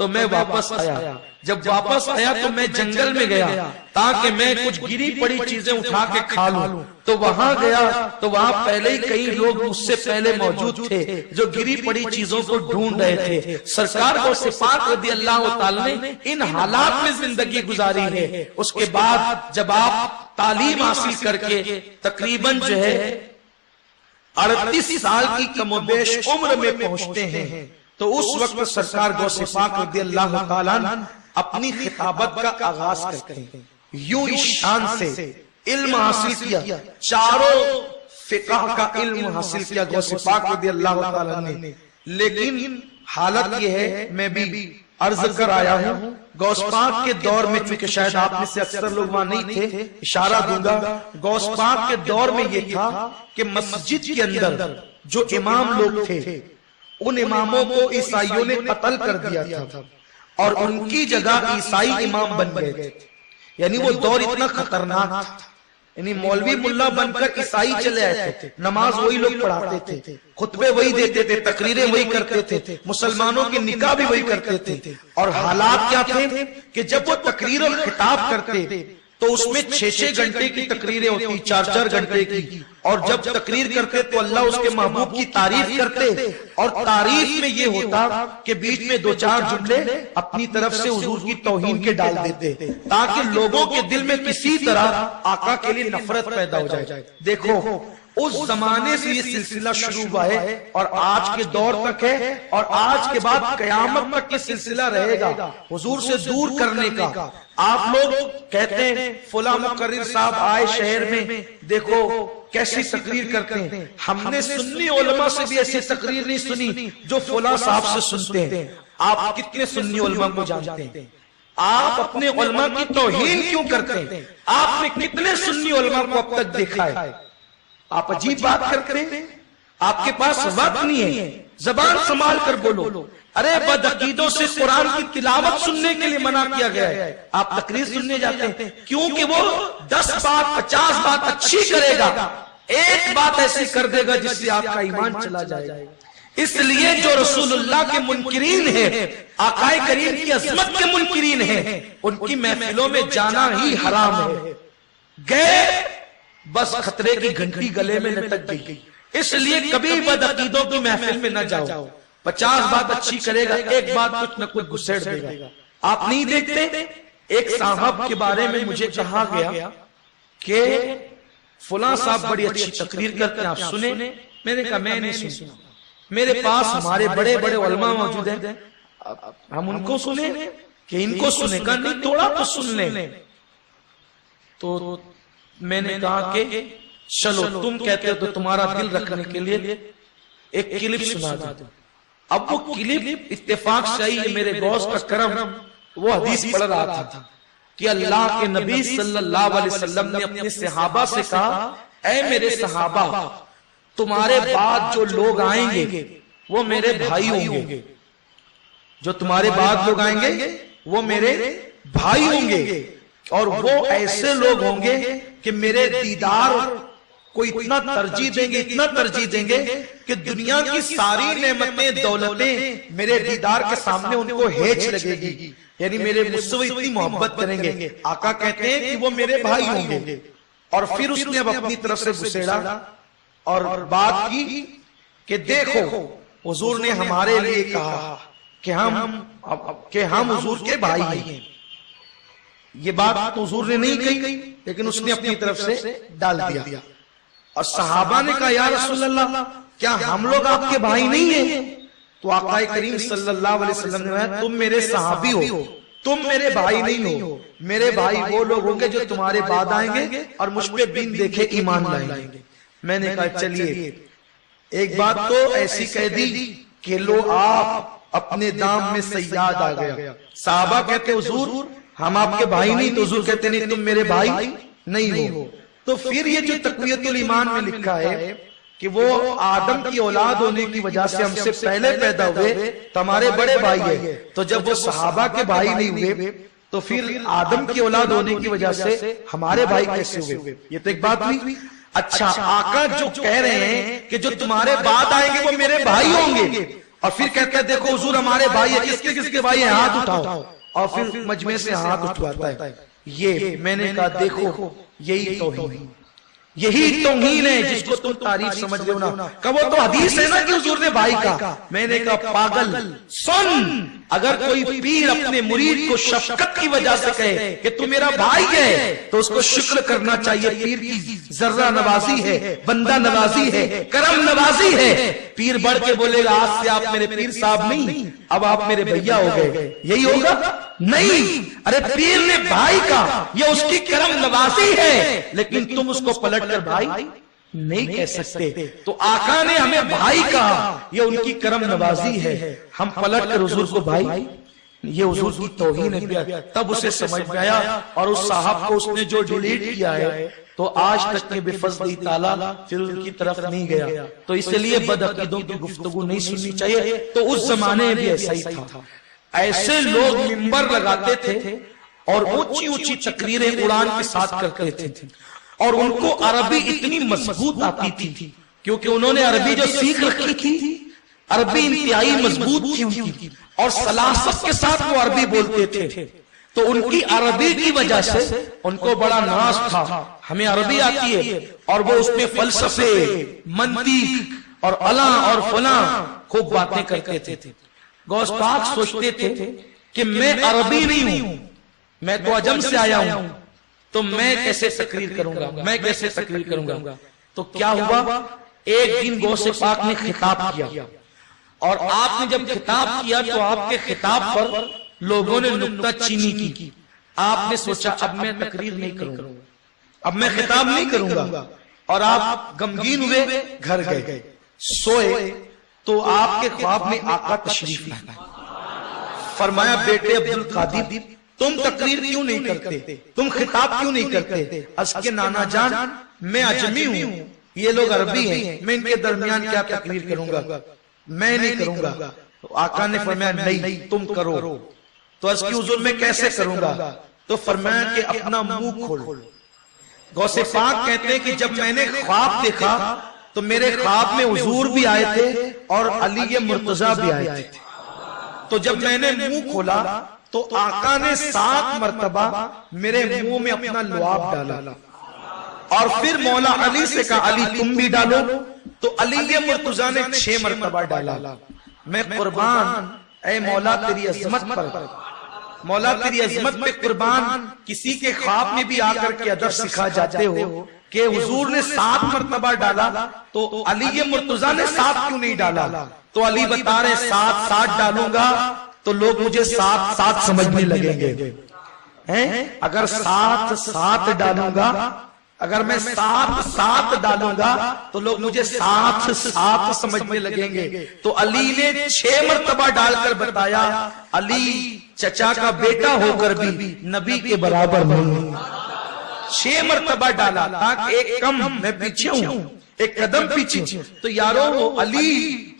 تو میں واپس آیا. جب واپس آیا تو میں جنگل میں گیا تاکہ میں کچھ گری پڑی چیزیں اٹھا کے کھا لوں. تو وہاں گیا تو وہاں پہلے ہی کئی لوگ مجھ سے پہلے موجود تھے جو گری پڑی چیزوں کو ڈھونڈ رہے تھے. سرکار کو پاک رضی اللہ تعالی نے ان حالات میں زندگی گزاری ہے. اس کے بعد جب آپ تعلیم حاصل کر کے تقریباً جو ہے 38 سال کی کم و بیش عمر میں پہنچتے ہیں تو اس وقت سرکار غوث پاک رضی اللہ تعالیٰ اپنی خطابت کا آغاز کرتے ہیں. یوں اس شان سے علم حاصل کیا, چاروں فقہ کا علم حاصل کیا غوث پاک رضی اللہ تعالیٰ نے. لیکن حالت یہ ہے, میں بھی عرض کر آیا ہوں, غوث پاک کے دور میں, چونکہ شاید آپ میں سے اکثر لوگ وہاں نہیں تھے, اشارہ دوں گا, غوث پاک کے دور میں یہ تھا کہ مسجد کے اندر جو امام لوگ تھے ان اماموں کو عیسائیوں نے قتل کر دیا تھا اور ان کی جگہ عیسائی امام بن گئے تھے. یعنی وہ دور اتنا خطرناک تھا, یعنی مولوی ملا بن کر عیسائی چلے آئے تھے, نماز وہی لوگ پڑھاتے تھے, خطبے وہی دیتے تھے, تقریریں وہی کرتے تھے, مسلمانوں کے نکاح بھی وہی کرتے تھے. اور حالات کیا تھے کہ جب وہ تقریر اور خطاب کرتے تو اس میں 6-6 گھنٹے کی تقریریں ہوتی, 4-4 گھنٹے کی, اور جب تقریر کرتے تو اللہ اس کے محبوب کی تعریف کرتے, اور تعریف میں یہ ہوتا کہ بیچ میں 2-4 جملے اپنی طرف سے حضور کی توہین کے ڈال دیتے تاکہ لوگوں کے دل میں کسی طرح آقا کے لیے نفرت پیدا ہو جائے. دیکھو اس زمانے سے یہ سلسلہ شروع ہوا ہے اور آج کے دور تک ہے, اور آج کے بعد قیامت تک یہ سلسلہ رہے گا حضور سے دور کرنے کا. آپ لوگ کہتے ہیں فلاں مقرر صاحب آئے شہر میں, دیکھو کیسی تقریر کرتے ہیں. ہم نے سنی علماء سے بھی ایسی تقریر نہیں سنی جو فلاں صاحب سے سنتے ہیں. آپ کتنے سنی علماء کو جانتے ہیں؟ آپ اپنے علماء کی توہین کیوں کرتے ہیں؟ آپ نے کتنے سنی علماء کو اب تک دیکھا ہے؟ آپ عجیب بات کرتے ہیں, آپ کے پاس وقت نہیں ہے, زبان سنبھال کر بولو. ارے بدعقیدوں سے قرآن کی تلاوت سننے کے لیے منع کیا گیا ہے, آپ تقریر سننے جاتے ہیں کیونکہ وہ 10 بات 50 بات اچھی کرے گا, ایک بات ایسی کر دے گا جس سے آپ کا ایمان چلا جائے گا. اس لیے جو رسول اللہ کے منکرین ہیں, آقا کریم کی عظمت کے منکرین ہیں, ان کی محفلوں میں جانا ہی حرام ہے. گئے بس خطرے کی گھنٹی گلے میں لٹک گئی. اس لیے کبھی بدعقیدوں کی محفل میں نہ جاؤ. 50 بات اچھی کرے گا, ایک بات کچھ نہ کچھ گھسیڑ دے گا. آپ نہیں دیکھتے, ایک صاحب کے بارے میں مجھے کہا گیا کہ فلاں صاحب بڑی اچھی تقریر کرتے ہیں, آپ سنیں. میں نے کہا میں نہیں سنا, میرے پاس ہمارے بڑے بڑے علماء موجود ہیں, ہم ان کو سنیں کہ ان کو سنے کا نہیں, تھوڑا تو سن لیں. تو میں نے کہا کہ چلو تم کہتے ہو تو تمہارا دل رکھنے کے لیے ایک کلپ سنا دو. اب وہ کلپ اتفاق سے آئی, میرے غوث کا کرم, وہ حدیث پڑھ رہا تھا کہ اللہ کے نبی صلی اللہ علیہ وسلم نے اپنے صحابہ سے کہا, اے میرے صحابہ, تمہارے بعد جو لوگ آئیں گے وہ میرے بھائی ہوں گے. جو تمہارے بعد لوگ آئیں گے وہ میرے بھائی ہوں گے, اور وہ ایسے لوگ ہوں گے کہ میرے دیدار کو اتنا ترجیح دیں گے, اتنا ترجیح دیں گے کہ دنیا کی ساری نعمتیں دولتیں میرے دیدار کے سامنے ان کو ہیچ لگے گی. یعنی میرے مجھ سے اتنی محبت کریں گے. آقا کہتے ہیں کہ وہ میرے بھائی ہوں گے. اور پھر اس نے اب اپنی طرف سے گھسیڑا اور بات کی کہ دیکھو حضور نے ہمارے لیے کہا کہ ہم حضور کے بھائی ہیں. یہ بات حضور نے نہیں کہی, لیکن اس نے اپنی طرف سے ڈال دیا. اور صحابہ نے کہا یا رسول اللہ, کیا ہم لوگ آپ کے بھائی نہیں ہیں؟ تو آقا کریم صلی اللہ علیہ وسلم نے کہا تم میرے صحابی ہو, تم میرے بھائی نہیں ہو. میرے بھائی وہ لوگ ہوں گے جو تمہارے بعد آئیں گے اور مجھ پہ بن دیکھے ایمان لائیں گے. میں نے کہا چلیے ایک بات تو ایسی کہہ دی کہ لو آپ اپنے دام میں سیاد آ گیا. صحابہ کہتے حضور ہم آپ کے بھائی نہیں, تو حضور کہتے نہیں تم میرے بھائی نہیں ہو. تو پھر یہ جو تقویت الایمان میں لکھا ہے کہ وہ آدم کی اولاد ہونے کی وجہ سے ہم سے پہلے پیدا ہوئے تو ہمارے بڑے بھائی ہیں, تو جب وہ صحابہ کے بھائی نہیں ہوئے تو پھر آدم کی اولاد ہونے کی وجہ سے ہمارے بھائی کیسے ہوئے؟ یہ تو ایک بات ہوئی. اچھا آقا جو کہہ رہے ہیں کہ جو تمہارے بعد آئیں گے وہ میرے بھائی ہوں گے, اور پھر کہتا ہے دیکھو حضور ہمارے بھائی ہے، کس کے بھائی ہیں ہاتھ اٹھاؤ، اور پھر مجمع سے ہاتھ اٹھواتا ہے. یہ میں نے کہا دیکھو یہی توہین، یہی توہین ہے جس کو تم تعریف سمجھ رہے ہو نا. کہ وہ تو حدیث ہے نا کہ حضور نے بھائی کا. میں نے کہا پاگل سن، اگر کوئی پیر اپنے مرید کو شفقت کی وجہ سے کہے کہ تو میرا بھائی ہے تو اس کو شکر کرنا چاہیے. پیر کی ذرہ نوازی ہے، بندہ نوازی ہے، کرم نوازی ہے. پیر بڑھ کے بولے گا آج سے آپ میرے پیر صاحب نہیں، اب آپ میرے بھیا ہو گئے، یہی ہوگا؟ نہیں. ارے پیر نے بھائی کا، یہ اس کی کرم نوازی ہے، لیکن تم اس کو پلٹ کر بھائی نہیں کہہ سکتے. تو آقا نے ہمیں بھائی کہا، یہ ان کی کرم نوازی ہے. ہم پلٹ کر حضور کو بھائی، یہ حضور کی توہین ہے. تب اسے سمجھ میں آیا، اور اس صاحب کو اس نے جو ڈیلیٹ کیا ہے تو آج تک کے بفضل تعالیٰ پھر ان کی طرف نہیں گیا. تو اس لیے بد عقیدوں کی گفتگو نہیں سننی چاہیے. تو اس زمانے میں بھی ایسا ہی تھا. ایسے لوگ منبر لگاتے تھے اور اونچی اونچی تقریریں اڑان کے ساتھ کرتے تھے، اور ان کو عربی اتنی مضبوط آتی تھی کیونکہ انہوں نے عربی جو سیکھ رکھی تھی، عربی انتہائی مضبوط تھی ان کی، اور سلاست کے ساتھ وہ عربی بولتے تھے. تو ان کی عربی کی وجہ سے ان کو بڑا ناز تھا، ہمیں عربی آتی ہے. اور وہ اس میں فلسفے، منطق اور الاں اور فلاں خوب باتیں کرتے تھے. غوث پاک سوچتے تھے کہ میں عربی نہیں ہوں، میں تو عجم سے آیا ہوں، تو میں کیسے تقریر کروں گا، میں کیسے تقریر کروں گا. تو کیا ہوا، ایک دن غوث پاک نے خطاب کیا، اور آپ نے جب خطاب کیا تو آپ کے خطاب پر لوگوں نے نکتہ چینی کی. آپ نے سوچا اب میں تقریر نہیں کروں گا، اب میں خطاب نہیں کروں گا. اور آپ غمگین ہوئے، گھر گئے، سوئے. تو آپ کے خواب میں آقا تشریف لائے. فرمایا بیٹے عبد القادر تم تقریر کیوں نہیں کرتے، تم خطاب کیوں نہیں کرتے؟ اس کے نانا جان میں عجمی ہوں، یہ لوگ عربی ہیں، میں ان کے درمیان کیا تقریر کروں گا، میں نہیں کروں گا. تو آقا نے فرمایا نہیں تم کرو. تو اس کی حضور میں کیسے کروں گا؟ تو فرمایا کہ اپنا منہ کھول. غوث پاک کہتے ہیں کہ جب میں نے خواب دیکھا تو میرے خواب میں حضور بھی آئے تھے اور علی مرتضیٰ بھی آئے تھے. تو جب میں نے منہ کھولا تو آقا نے 7 مرتبہ میرے منہ میں اپنا لعاب ڈالا، اور پھر مولا علی سے کہا علی تم بھی ڈالو. تو علی مرتضیٰ نے 6 مرتبہ ڈالا. میں قربان اے مولا تیری عظمت پر، مولا تیری عظمت پہ قربان. کسی کے خواب میں بھی آ کر کے ادب سکھا جاتے ہو کہ حضور نے 7 مرتبہ ڈالا تو علی مرتضیٰ نے 7 کیوں نہیں ڈالا؟ تو علی بتا رہے 7 ڈالوں گا تو لوگ مجھے 7 سمجھنے لگیں گے. اگر 7 ڈالوں گا، اگر میں 7 ڈالوں گا تو لوگ مجھے 7 سمجھنے لگیں گے. تو علی نے 6 مرتبہ ڈال کر بتایا علی چچا کا بیٹا ہو کر بھی نبی کے برابر نہیں. 6 مرتبہ ڈالا تاکہ ایک کم میں پیچھے ہوں، ایک قدم پیچھے. تو یارو وہ علی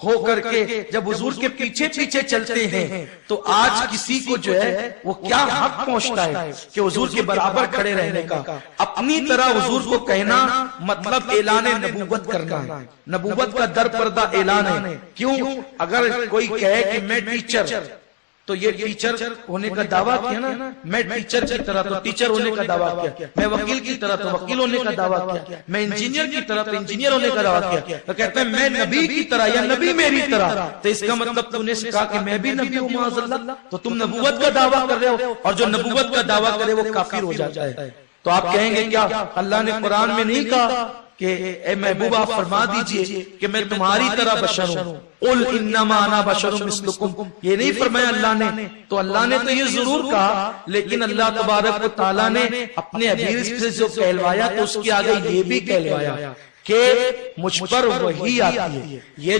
ہو کر کے جب حضور کے پیچھے پیچھے چلتے ہیں تو آج کسی کو جو ہے وہ کیا حق پہنچتا ہے کہ حضور کے برابر کھڑے رہنے کا. اپنی طرح حضور کو کہنا مطلب اعلان نبوت کرنا ہے. نبوت کا در پردہ اعلان ہے. کیوں؟ اگر کوئی کہے کہ میں ٹیچر، تو یہ ٹیچر ہونے کا دعویٰ کیا نا، میں ٹیچر کی طرح تو ٹیچر ہونے کا دعویٰ کیا، میں وکیل کی طرح تو وکیل ہونے کا دعویٰ کیا، میں انجینئر کی طرح تو انجینئر ہونے کا دعویٰ کیا. تو کہتے ہیں میں نبی کی طرح یا نبی میری طرح. تو اس کا مطلب تم نے کہا کہ میں بھی نبی ہوں معاذ اللہ، تو تم نبوت کا دعویٰ کر رہے ہو، اور جو نبوت کا دعویٰ کرے وہ کافر ہو جاتا ہے. تو آپ کہیں گے کیا اللہ نے قرآن میں نہیں کہا کہ اے محبوب آپ فرما دیجئے کہ میں تمہاری طرح بشر ہوں، قل انما انا بشر مثلکم، یہ نہیں فرمایا اللہ نے؟ تو اللہ نے تو یہ ضرور کہا، لیکن اللہ تبارک و تعالیٰ نے اپنے حبیب سے جو کہلوایا تو اس کے آگے یہ بھی کہلوایا کہ مجھ پر وحی آتی ہے. یہ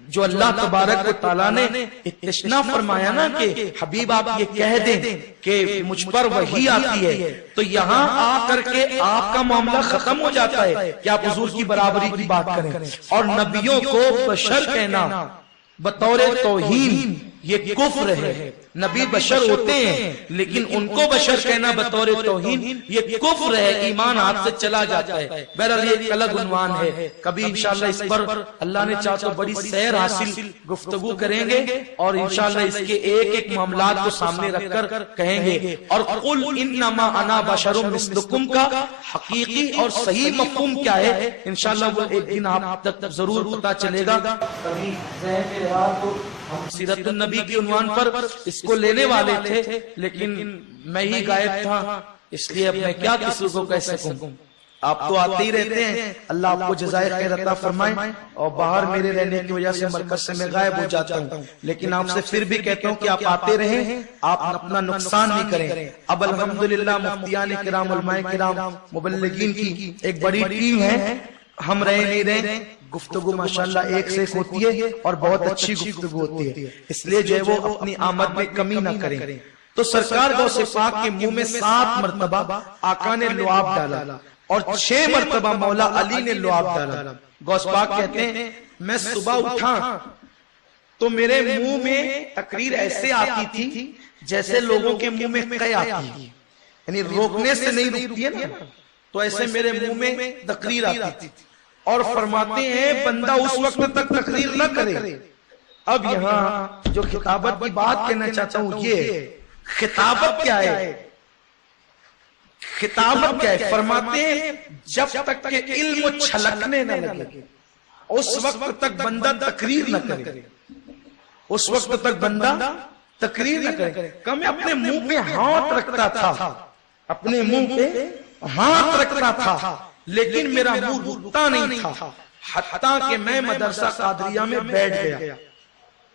جو اللہ تبارک و تعالیٰ نے اتشنا فرمایا نا کہ حبیب آپ یہ کہہ دیں کہ مجھ پر وحی آتی ہے، تو یہاں آ کر کے آپ کا معاملہ ختم ہو جاتا ہے کہ آپ حضور کی برابری کی بات کریں. اور نبیوں کو بشر کہنا بطور توہین یہ کفر ہے. نبی بشر ہوتے ہیں لیکن ان کو بشر کہنا بطور توہین یہ کفر ہے، ایمان ہاتھ سے چلا جاتا ہے۔ بہرحال یہ ایک الگ عنوان ہے، کبھی انشاءاللہ اس پر اللہ نے چاہا تو بڑی سیر حاصل گفتگو کریں گے اور انشاءاللہ اس کے ایک ایک معاملات کو سامنے رکھ کر کہیں گے۔ اور قل انما انا بشر مثلکم کا حقیقی اور صحیح مفہوم کیا ہے انشاءاللہ وہ ایک دن آپ تک ضرور پتا چلے گا۔ کبھی ذہن میں رہا تو ہم سیرت النبی کے عنوان پر اس کو لینے والے تھے لیکن میں ہی غائب تھا، اس لیے اب میں کیا کسی کو کہہ سکوں۔ آپ تو آتے ہی رہتے ہیں، اللہ آپ کو جزائے خیر عطا فرمائے، اور باہر میرے رہنے کی وجہ سے مرکز سے میں غائب ہو جاتا ہوں، لیکن آپ سے پھر بھی کہتا ہوں کہ آپ آتے رہیں، آپ اپنا نقصان نہیں کریں۔ اب الحمدللہ مفتیان کرام، علماء کرام، مبلغین کی ایک بڑی ٹیم ہے، ہم رہے نہیں رہے، گفتگو ماشاءاللہ ایک سے ایک ہوتی ہے اور بہت اچھی گفتگو ہوتی ہے، اس لیے جو ہے وہ اپنی آمد میں کمی نہ کریں۔ تو سرکار غوث پاک کے منہ میں 7 مرتبہ آقا نے لعاب ڈالا اور 6 مرتبہ مولا علی نے لعاب ڈالا۔ غوث پاک کہتے ہیں میں صبح اٹھا تو میرے منہ میں تقریر ایسے آتی تھی جیسے لوگوں کے منہ میں قے آتی ہے، یعنی روکنے سے نہیں رکتی ہے نا، تو ایسے میرے منہ میں تقریر آتی تھی۔ اور فرماتے ہیں بندہ اس وقت تک تقریر نہ کرے۔ اب یہاں جو خطابت کی بات کہنا چاہتا ہوں یہ خطابت کیا ہے، خطابت کیا ہے؟ فرماتے ہیں جب تک کہ علم چھلکنے نہ لگے اس وقت تک بندہ تقریر نہ کرے، اس وقت تک بندہ تقریر نہ کرے۔ کہ میں اپنے منہ پہ ہاتھ رکھتا تھا، اپنے منہ پہ ہاتھ رکھتا تھا لیکن میرا منہ رکتا نہیں تھا، حتیٰ کہ میں مدرسہ قادریہ میں بیٹھ گیا،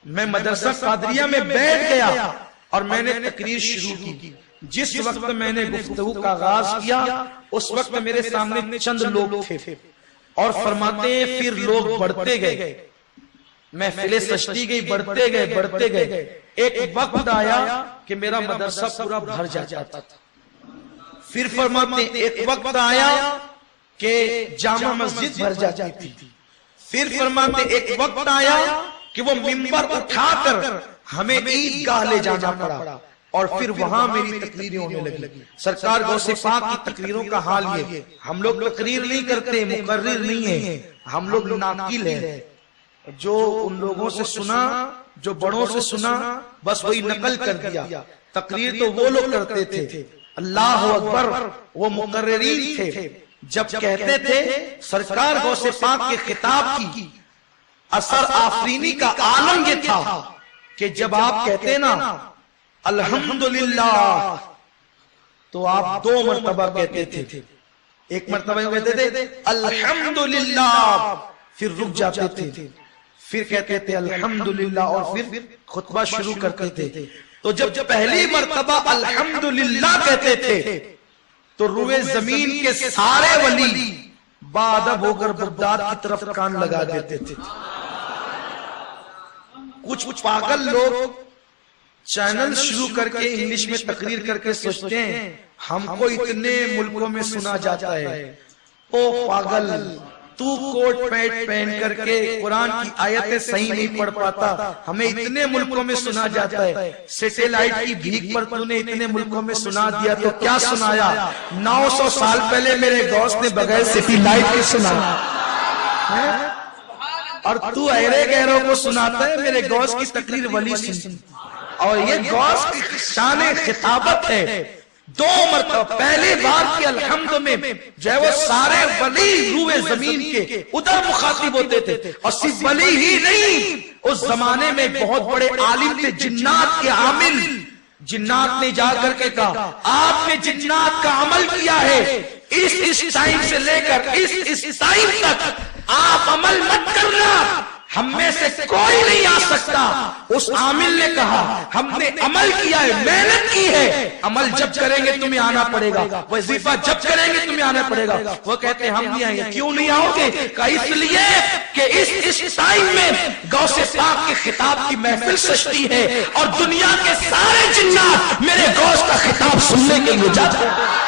میں مدرسہ قادریہ میں بیٹھ گیا اور میں نے تقریر شروع کی۔ جس وقت میں نے گفتگو کا آغاز کیا اس وقت میرے سامنے چند لوگ تھے اور فرماتے ہیں پھر لوگ بڑھتے گئے، محفلیں سجتی گئی، بڑھتے گئے۔ ایک وقت آیا کہ میرا مدرسہ پورا بھر جاتا تھا۔ پھر فرماتے ہیں ایک وقت آیا کہ جامع مسجد بھر جاتی تھی۔ پھر فرماتے ایک وقت آیا کہ وہ منبر اٹھا کر ہمیں عیدگاہ لے جانا پڑا اور پھر وہاں میری تقریریں ہونے لگی۔ سرکار غوث پاک کی تقریروں کا حال یہ، ہم لوگ تقریر نہیں کرتے، مقرر نہیں ہیں، ہم لوگ ناقل ہیں، جو ان لوگوں سے سنا، جو بڑوں سے سنا بس وہی نقل کر دیا۔ تقریر تو وہ لوگ کرتے تھے، اللہ اکبر، وہ مقررین تھے۔ جب کہتے تھے سرکار غوث پاک کے خطاب کی اثر آفرینی کا عالم یہ تھا کہ جب آپ کہتے نا الحمدللہ تو آپ 2 مرتبہ کہتے تھے، ایک مرتبہ کہتے تھے الحمدللہ، پھر رک جاتے تھے، پھر کہتے تھے الحمدللہ اور پھر خطبہ شروع کرتے تھے۔ تو جب پہلی مرتبہ الحمدللہ کہتے تھے تو روئے زمین کے سارے ولی بادب ہو کر بغداد کی طرف کان لگا دیتے تھے۔ کچھ پاگل لوگ چینل شروع کر کے انگلش میں تقریر کر کے سوچتے ہیں ہم کو اتنے ملکوں میں سنا جاتا ہے۔ او پاگل، تو کوٹ پیٹ پہن کر کے قرآن کی آیتیں صحیح نہیں پڑھ پاتا، ہمیں اتنے ملکوں میں سنا جاتا ہے۔ سیٹلائٹ کی بھیک پر تو نے اتنے ملکوں میں سنا دیا تو کیا سنایا؟ 900 سال پہلے میرے غوث نے بغیر سیٹلائٹ کے سنایا، اور تو ایرے گہروں کو سناتا ہے میرے غوث کی تقریر ولی سن۔ اور یہ غوث کی شان خطابت ہے۔ 2 مرتبہ پہلی بار کی الحمد میں جو ہے وہ سارے ولی روئے زمین کے ادھر مخاطب ہوتے تھے، اور صرف ولی ہی نہیں، اس زمانے میں بہت بڑے عالم تھے، جنات کے عامل۔ جنات نے جا کر کے کہا آپ نے جنات کا عمل کیا ہے، اس ٹائم سے لے کر اس ٹائم تک آپ عمل مت کرنا، ہم میں سے کوئی نہیں آ سکتا۔ اس عامل نے کہا ہم نے عمل کیا ہے، محنت کی ہے، عمل جب کریں گے تمہیں آنا پڑے گا، وظیفہ جب کریں گے تمہیں آنا پڑے گا۔ وہ کہتے ہیں ہم نہیں آئیں گے۔ کیوں نہیں آؤ گے؟ کہا اس لیے کہ اس ٹائم میں غوث پاک کے خطاب کی محفل سجتی ہے اور دنیا کے سارے جنات میرے غوث کا خطاب سننے کے لیے جاتے ہیں۔